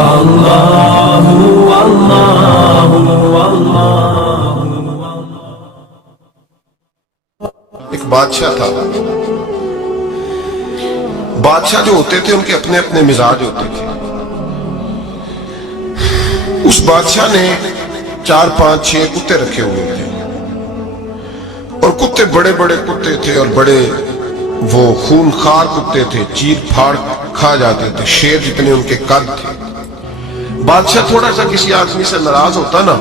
Allahu Allahu Allahu. ایک بادشاہ تھا. بادشاہ جو ہوتے تھے ان کے اپنے اپنے مزاج ہوتے تھے. اس بادشاہ نے 4 5 6 کتے رکھے ہوئے تھے اور کتے بڑے بڑے کتے تھے اور بڑے وہ خونخوار کتے تھے, چیر پھاڑ کھا جاتے تھے, شیر جتنے ان کے قد تھے. بادشاہ تھوڑا سا کسی آدمی سے ناراض ہوتا نا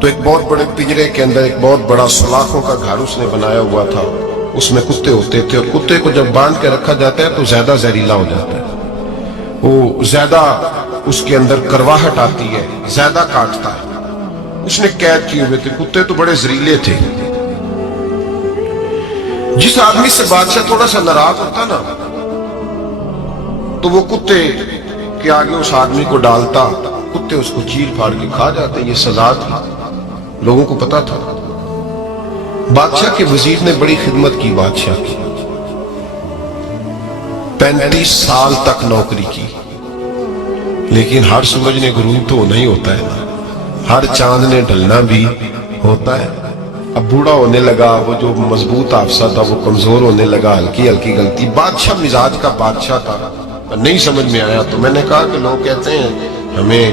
تو ایک بہت بڑے پنجرے کے اندر ایک بہت بڑا سلاخوں کا گھر اس نے بنایا ہوا تھا. اس میں کتے ہوتے تھے اور کتے کو جب باندھ کے رکھا جاتا ہے تو زیادہ زہریلا ہو جاتا ہے, وہ زیادہ اس کے اندر کرواہٹ آتی ہے, زیادہ کاٹتا ہے. اس نے قید کیے ہوئے تھے. کتے تو بڑے زہریلے تھے. جس آدمی سے بادشاہ تھوڑا سا ناراض ہوتا نا تو وہ کتے کے آگے اس آدمی کو ڈالتا, کتے اس کو چیر پھاڑ کے کھا جاتے. یہ سزا تھی, لوگوں کو پتا تھا. بادشاہ کے وزیر نے بڑی خدمت کی بادشاہ کی, 35 سال تک نوکری کی. لیکن ہر سورج نے غروب تو نہیں ہوتا ہے, ہر چاند نے ڈھلنا بھی ہوتا ہے. اب بوڑھا ہونے لگا, وہ جو مضبوط حافظہ تھا وہ کمزور ہونے لگا, ہلکی ہلکی غلطی. بادشاہ مزاج کا بادشاہ تھا, نہیں سمجھ میں آیا تو میں نے کہا کہ لوگ کہتے ہیں ہمیں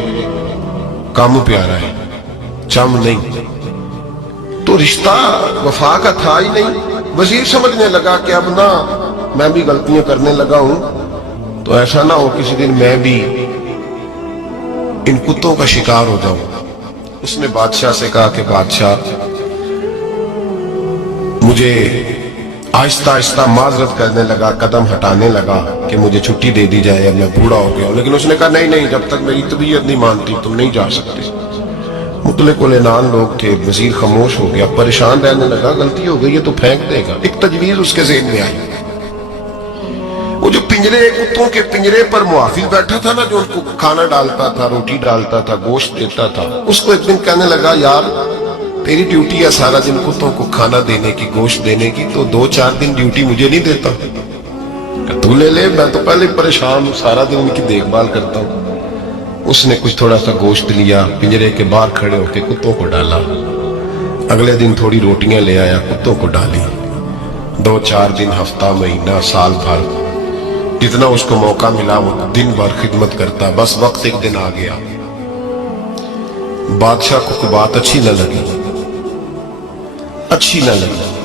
کام پیارا ہے, چم نہیں. تو رشتہ وفا کا تھا ہی نہیں. وزیر سمجھنے لگا کہ اب نہ میں بھی غلطیاں کرنے لگا ہوں تو ایسا نہ ہو کسی دن میں بھی ان کتوں کا شکار ہو جاؤں. اس نے بادشاہ سے کہا کہ بادشاہ مجھے آہستہ آہستہ معذرت کرنے لگا, قدم ہٹانے لگا کہ مجھے چھٹی دے دی جائے, اب میں بوڑھا ہو گیا ہوں. لیکن اس نے کہا نہیں نہیں, جب تک میری طبیعت نہیں مانتی تم نہیں جا سکتے. مطلق العنان لوگ تھے. وزیر خاموش ہو گیا, پریشان رہنے لگا. غلطی ہو گئی ہے تو پھینک دے گا. ایک تجویز اس کے ذہن میں آئی. وہ جو پنجرے, کتوں کے پنجرے پر محافظ بیٹھا تھا نا, جو ان کو کھانا ڈالتا تھا, روٹی ڈالتا تھا, گوشت دیتا تھا, اس کو ایک دن کہنے لگا یار تیری ڈیوٹی ہے سارا دن کتوں کو کھانا دینے کی, گوشت دینے کی, تو 2 4 دن ڈیوٹی مجھے نہیں دیتا؟ تو لے لے, میں تو پہلے پریشان ہوں, سارا دن ان کی دیکھ بھال کرتا ہوں. اس نے کچھ تھوڑا سا گوشت لیا, پنجرے کے باہر کھڑے ہو کے کتوں کو ڈالا. اگلے دن تھوڑی روٹیاں لے آیا, کتوں کو ڈالی. 2 4 دن, ہفتہ, مہینہ, سال بھر, جتنا اس کو موقع ملا وہ دن بھر خدمت کرتا. بس وقت ایک دن آ گیا, بادشاہ کو بات اچھی نہ لگی.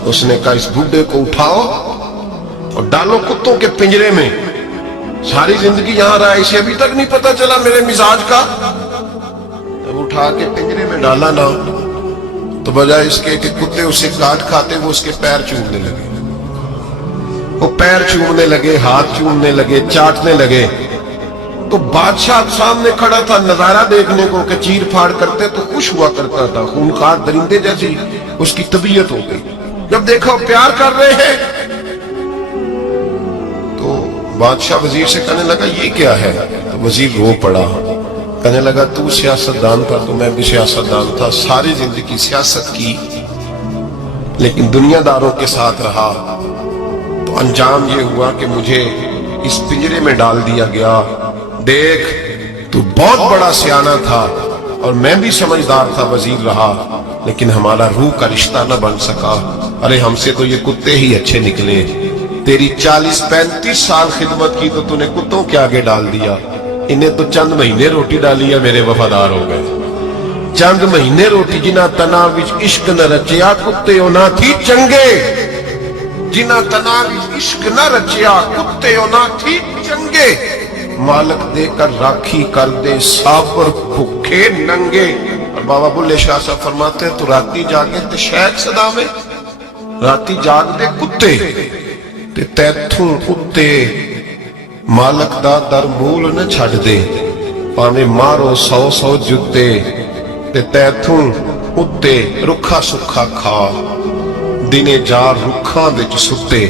اس نے کہا اس بوڑھے کو اٹھاؤ اور ڈالو کتوں کے پنجرے میں. ساری زندگی یہاں رہا, اسے ابھی تک نہیں پتا چلا میرے مزاج کا. جب اٹھا کے پنجرے میں ڈالا نا تو بجائے اس کے کہ کتے اسے کاٹ کھاتے, وہ اس کے پیر چومنے لگے. وہ پیر چومنے لگے, ہاتھ چومنے لگے, چاٹنے لگے. تو بادشاہ سامنے کھڑا تھا نظارہ دیکھنے کو کہ چیر پھاڑ کرتے تو خوش ہوا کرتا تھا. خونخوار درندے جیسی اس کی طبیعت ہو گئی. جب دیکھا وہ پیار کر رہے ہیں تو بادشاہ وزیر سے کہنے لگا یہ کیا ہے؟ تو وزیر رو پڑا, کہنے لگا تو سیاستدان تھا تو میں بھی سیاستدان تھا, ساری زندگی سیاست کی لیکن دنیا داروں کے ساتھ رہا تو انجام یہ ہوا کہ مجھے اس پنجرے میں ڈال دیا گیا. دیکھ تو بہت بڑا سیانہ تھا اور میں بھی سمجھدار تھا, وزیر رہا, لیکن ہمارا روح کا رشتہ نہ بن سکا. ارے ہم سے تو یہ کتے ہی اچھے نکلے. تیری 40 35 سال خدمت کی تو تو نے کتوں کے آگے ڈال دیا. انہیں تو چند مہینے روٹی ڈالی ہے, میرے وفادار ہو گئے. چند مہینے روٹی, جنہ تنا وچ عشق نہ رچیا کتے نہ تھی چنگے. جنہ تنا وچ عشق نہ رچیا کتے نہ تھی چنگے. مالک دے کر راکھی کر دے سابر بھوکے ننگے. اور بابا بلے شاہ صاحب فرماتے ہیں تو راتی جاگے تے شیخ صدا میں, راتی جاگ دے کتے تے تیتھوں اتے مالک دا در مول نہ چھڑ دے. پاویں مارو 100 جتے تے تیتھوں اتے رکھا سکھا کھا. دنے جار رکھاں وچ ستے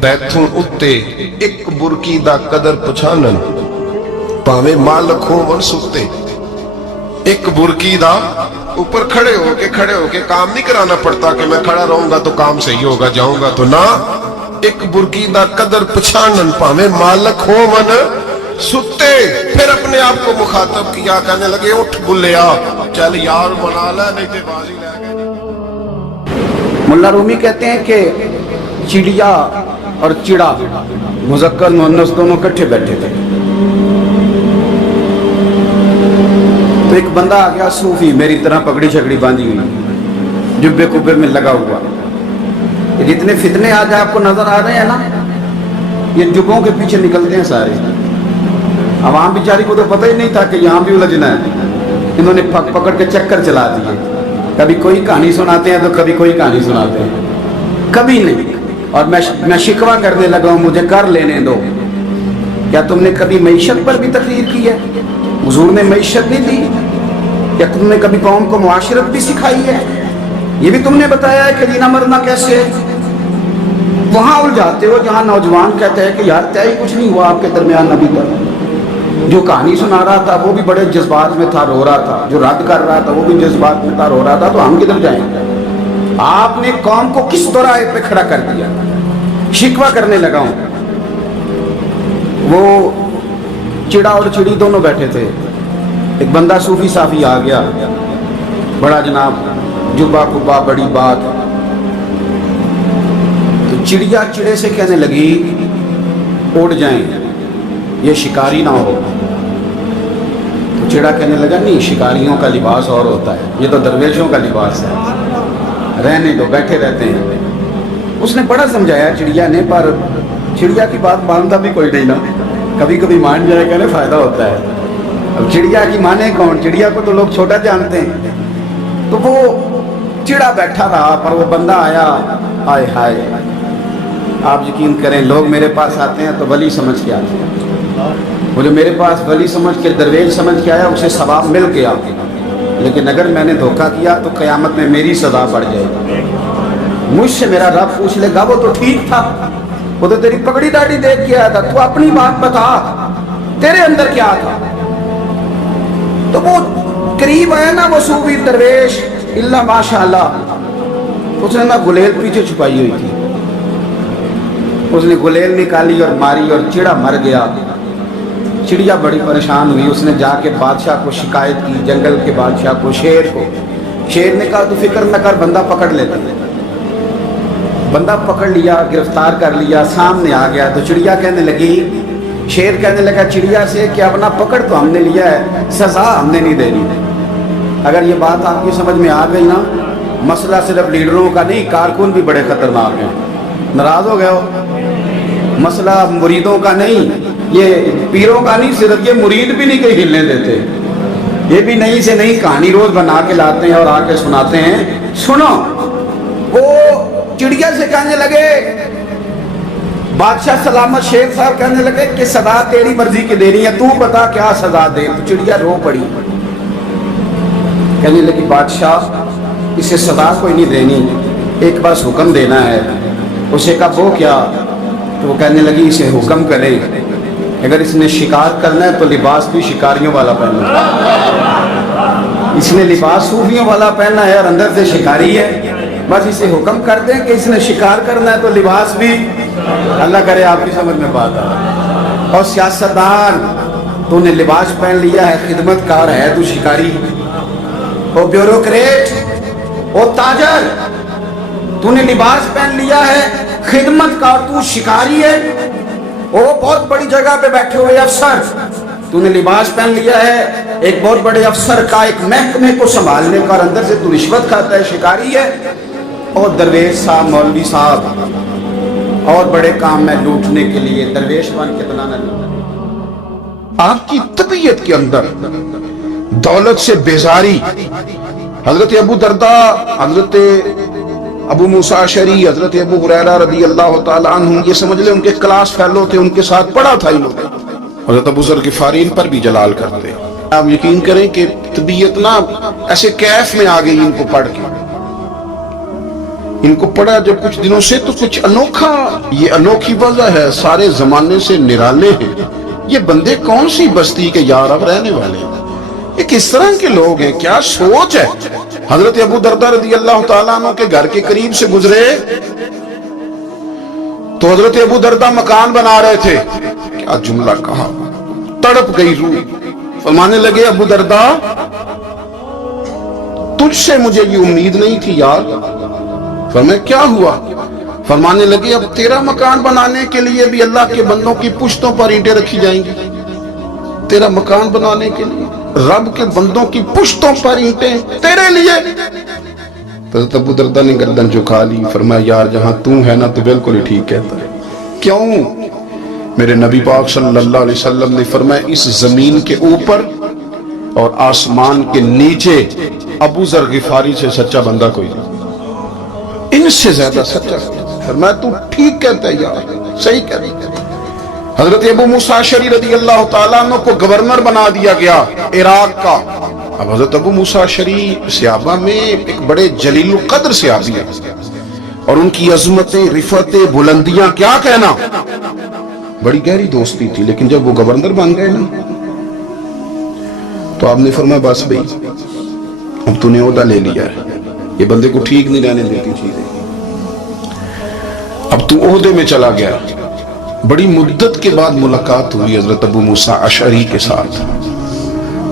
تیتھوں اتے ایک برکی دا قدر پچھانن. پاویں مالک ہو من ستے, ایک برکی دا اوپر کھڑے ہو کے کام نہیں کرانا پڑتا کہ میں کھڑا رہوں گا تو کام صحیح ہوگا, جاؤں گا تو نہ. ایک برکی دا قدر پچھانن, پاویں مالک ہو من ستے. پھر اپنے अपने आप को मुखातब किया, कहने लगे उठ बुल्लिया, चल यार बना ले नहीं तो बाजी ले गए। मुल्ला रूमी कहते हैं कि चिड़िया और चिड़ा मुज़क्कर मुअन्नस दोनों इकट्ठे बैठे थे। तो एक बंदा आ गया सूफी, मेरी तरह पगड़ी छगड़ी बांधी हुई, जुब्बे कुब्बे में लगा हुआ। ये जितने फितने आज आपको नजर आ रहे हैं ना, ये जुब्बों के पीछे निकलते हैं सारे। आवाम बेचारी को तो पता ही नहीं था कि यहाँ भी उलझना है। इन्होंने पकड़ के चक्कर चला दिए। कभी कोई कहानी सुनाते हैं तो कभी कोई कहानी सुनाते हैं, कभी नहीं। और मैं शिकवा करने लगा हूँ, मुझे कर लेने दो। क्या तुमने कभी मईशत पर भी तकरीर की है? हुजूर ने मईशत नहीं दी? क्या तुमने कभी कौम को मुआशरत भी सिखाई है? ये भी तुमने बताया है कि जीना मरना कैसे है? वहां उलझाते हो जहां नौजवान कहते हैं कि यार तय कुछ नहीं हुआ आपके दरमियान अभी तक। जो कहानी सुना रहा था वो भी बड़े जज्बात में था, रो रहा था। जो रद्द कर रहा था वो भी जज्बात में था, रो रहा था। तो हम किधर जाएंगे? आपने कौम को किस दोराहे पे खड़ा कर दिया। शिकवा करने लगा हूं। वो चिड़ा और चिड़ी दोनों बैठे थे। एक बंदा सूफी साफी आ गया, बड़ा जनाब, जुब्बा कुब्बा, बड़ी बात। तो चिड़िया चिड़े से कहने लगी उड़ जाएं, ये शिकारी ना हो। तो चिड़ा कहने लगा नहीं, शिकारियों का लिबास और होता है, ये तो दरवेशों का लिबास है, रहने दो, बैठे रहते हैं। उसने बड़ा समझाया चिड़िया ने, पर चिड़िया की बात मानता भी कोई नहीं ना। कभी कभी मान जाए कहने फायदा होता है। अब चिड़िया की माने कौन? चिड़िया को तो लोग छोटा जानते हैं। तो वो चिड़ा बैठा रहा, पर वो बंदा आया। हाय हाय, आप यकीन करें, लोग मेरे पास आते हैं तो वली समझ के आते हैं। वो जो मेरे पास वली समझ के, दरवेश समझ के आया, उसे सवाब मिल गया। लेकिन अगर मैंने धोखा किया तो क़यामत में मेरी सजा बढ़ जाएगी। मुझसे मेरा रब पूछ लेगा वो तो ठीक था, वो तो तेरी पगड़ी दाढ़ी देख के आया था, तू अपनी बात बता, तेरे अंदर क्या था? तो वो करीब आया ना वो सूफी दरवेश, इल्ला माशाअल्लाह, उसने ना गुलेल पीछे छुपाई हुई थी। उसने गुलेल निकाली और मारी और चिड़ा मर गया। चिड़िया बड़ी परेशान हुई। उसने जाके बादशाह को शिकायत की, जंगल के बादशाह को, शेर को। शेर ने कहा तू फिक्र न कर, बंदा पकड़ लेते। बंदा पकड़ लिया, गिरफ्तार कर लिया, सामने आ गया। तो चिड़िया कहने लगी, शेर कहने लगा चिड़िया से कि अब ना पकड़ तो हमने लिया है, सजा हमने नहीं देनी। अगर ये बात आपकी समझ में आ गई ना, मसला सिर्फ लीडरों का नहीं, कारकुन भी बड़े खतरनाक हैं। नाराज हो गए हो? मसला मुरीदों का नहीं, ये पीरों का नहीं, सिर्फ ये मुरीद भी नहीं कहीं हिलने देते। ये भी नई से नई कहानी रोज बना के लाते हैं और आके सुनाते हैं। सुनो, वो चिड़िया से कहने लगे, बादशाह सलामत शेर साहब कहने लगे कि सजा तेरी मर्जी की देनी है, तू बता क्या सजा दे। तो चिड़िया रो पड़ी, कहने लगी बादशाह इसे सजा कोई नहीं देनी, एक बस हुक्म देना है। उसे कहा वो क्या? तो वो कहने लगी इसे हुक्म करे, अगर इसने शिकार करना है तो लिबास भी शिकारियों वाला पहनना है। इसने लिबास सूफियों वाला पहनना है और अंदर से शिकारी है। बस इसे हुक्म कर दें कि इसने शिकार करना है तो लिबास भी, अल्लाह करे आपकी समझ में बात आ। और सियासतदान, तूने लिबास पहन लिया है, खिदमतकार है, तू शिकारी। ओ ब्यूरोक्रेट, ओ ताजर, तूने लिबास पहन लिया है, खिदमतकार, तू शिकारी है। ओ बहुत बड़ी जगह पे बैठे हुए अफसर, तूने लिबास पहन लिया है एक बहुत बड़े अफसर का, एक महकमे को संभालने का, और अंदर से तू रिश्वत खाता है, शिकारी है। और दरवेश साहब, मौलवी साहब, और बड़े काम में लूटने के लिए दरवेश बन के बनाना लूटा। आपकी तबीयत के अंदर दौलत से बेजारी, हजरत अबू दरदा, हजरत अबू मूसा अशरी, हजरत अबू हुरैरा रदी अल्लाह तआला अन्हु, ये समझ ले उनके क्लास फेलो थे, उनके साथ पढ़ा था इन्होंने। हजरत अबू ज़र गिफारी इन पर भी जलाल करते। आप यकीन करें कि तबीयत ना ऐसे कैफ में आ गई इनको पढ़ के। इनको पढ़ा जब कुछ दिनों से, तो कुछ अनोखा, ये अनोखी वजह है, सारे जमाने से निराले हैं ये बंदे। कौन सी बस्ती के यार अब रहने वाले हैं, ये किस तरह के लोग हैं, क्या सोच है। हजरत अबू दरदा रज़ी अल्लाह तआला अन्हु के घर के करीब से गुजरे तो हजरत अबू दरदा मकान बना रहे थे। क्या जुमला कहा, तड़प गई रूह। फरमाने लगे अबू दरदा तुझसे मुझे ये उम्मीद नहीं थी यार। फरमाया क्या हुआ? फरमाने लगे अब तेरा मकान बनाने के लिए भी अल्लाह के बंदों की पुश्तों पर ईंटें रखी जाएंगी। तेरा मकान बनाने के लिए रब के बंदों की पुश्तों पर ईंटें तेरे लिए। तो अबू दरदा ने गर्दन झुका ली। फरमाया यार जहां तू है ना तो बिल्कुल ही ठीक कहता है। क्यों? मेरे नबी पाक सल्लल्लाहु अलैहि वसल्लम ने फरमाया इस जमीन के ऊपर और आसमान के नीचे अबू जर गिफारी से सच्चा बंदा कोई नहीं, इनसे ज्यादा सच्चा। फरमाया तू ठीक कहता है यार, सही कहता है। हजरत अबू मूसा अशअरी रज़ी अल्लाह तआला अन्हु को गवर्नर बना दिया गया इराक का। अब हजरत अबू मूसा अशअरी सहाबा में एक बड़े जलील कद्र सहाबी है और उनकी अजमतें, रिफतें, बुलंदियां क्या कहना, बड़ी गहरी दोस्ती थी। लेकिन जब वो गवर्नर बन गए ना तो आपने फरमाया बस भाई अब तूने ओहदा ले लिया है, ये बंदे को ठीक नहीं रहने देती चीजें, अब तू ओहदे में चला गया। बड़ी मुद्दत के बाद मुलाकात हुई हजरत अबू मूसा अशअरी के साथ।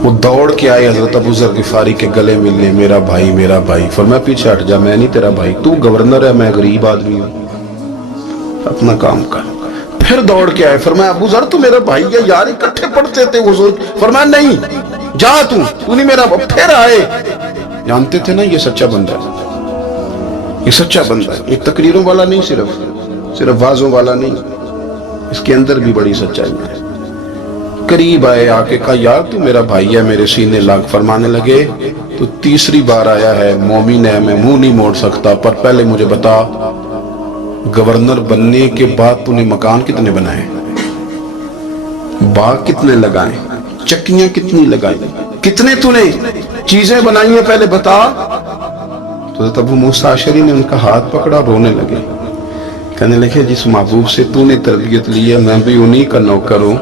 वो दौड़ के आए हजरत अबू जर गिफारी के गले मिलने, मेरा भाई मेरा भाई। फरमाया पीछे हट जा, मैं नहीं तेरा भाई, तू गवर्नर है, मैं गरीब आदमी हूं, अपना काम कर। फिर दौड़ के आए, फरमाया अबू जर तू मेरा भाई है यार, इकट्ठे पढ़ते थे हुजूर। फरमाया नहीं जा तू नहीं मेरा। फिर आए, जानते थे ना ये सच्चा बंदा है, ये सच्चा बंदा है, एक तकरीरों वाला नहीं, सिर्फ वाजों वाला नहीं, इसके अंदर भी बड़ी सच्चाई है। करीब आए, आके कहा यार तू मेरा भाई है, मेरे सीने लाग। फरमाने लगे तू तीसरी बार आया है, मोमिन है, मैं मुंह नहीं मोड़ सकता, पर पहले मुझे बता गवर्नर बनने के बाद तूने मकान कितने बनाए, बाग कितने लगाए, चक्कियां कितनी लगाई, कितने तूने चीजें बनाई हैं, पहले बता। तो अबू मूसा अशअरी ने उनका हाथ पकड़ा, रोने लगे, कहने लगे जिस महबूब से तूने तरबियत ली है मैं भी उन्हीं का नौकर हूं,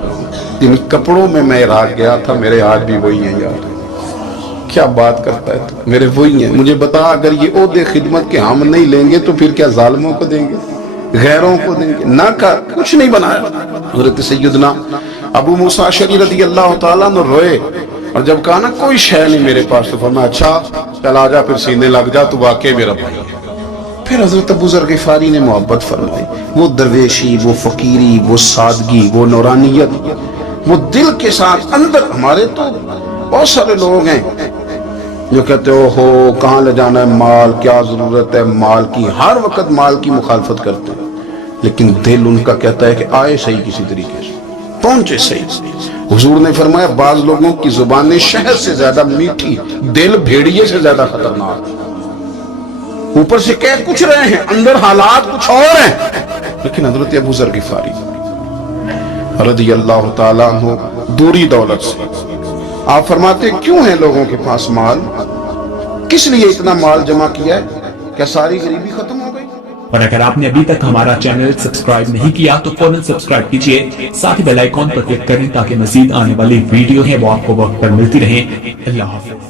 इन कपड़ों में मैं इराक गया था, मेरे हाथ भी वही हैं यार, क्या बात करता है तू, मेरे वही हैं। मुझे बता अगर ये ओहदे खिदमत के हम नहीं लेंगे तो फिर क्या जालिमों को देंगे, गैरों को देंगे? ना कर, कुछ नहीं बनाया। हजरत सैयदना अबू मूसा अशअरी रज़ी अल्लाह तआला अन्हु रोए और जब कहा ना कोई शय नहीं मेरे पास, तो फरमाया अच्छा चल आ जा, फिर सीने लग जा, तू वाकई मेरा भाई। फिर हजरत अबू जर गिफारी ने मोहब्बत फरमाई, वो दरवेशी, वो फकीरी, वो सादगी, वो नूरानियत, वो दिल के साथ अंदर। हमारे तो बहुत सारे लोग हैं जो कहते हो कहाँ ले जाना है माल, क्या जरूरत है माल की, हर वक्त माल की मुखालफत करते हैं, लेकिन दिल उनका कहता है कि आए सही किसी तरीके से, पहुंचे सही। हुजूर ने फरमाया बाज लोगों की जुबानें शहद से ज्यादा मीठी, दिल भेड़िए से ज्यादा खतरनाक। ऊपर से कह कुछ रहे हैं, अंदर हालात कुछ और हैं। लेकिन हजरत अबू जर गिफारी रज़ी अल्लाह तआला अन्हु दूरी दौलत से, आप फरमाते क्यों है लोगों के पास माल, किस लिए इतना माल जमा किया है, क्या सारी गरीबी खत्म हो गई? और अगर आपने अभी तक हमारा चैनल सब्सक्राइब नहीं किया तो फौरन सब्सक्राइब कीजिए, साथ ही बेल आइकॉन पर क्लिक करें ताकि मजीद आने वाली वीडियो है वो आपको वक्त पर मिलती रहे। अल्लाह हाफिज़।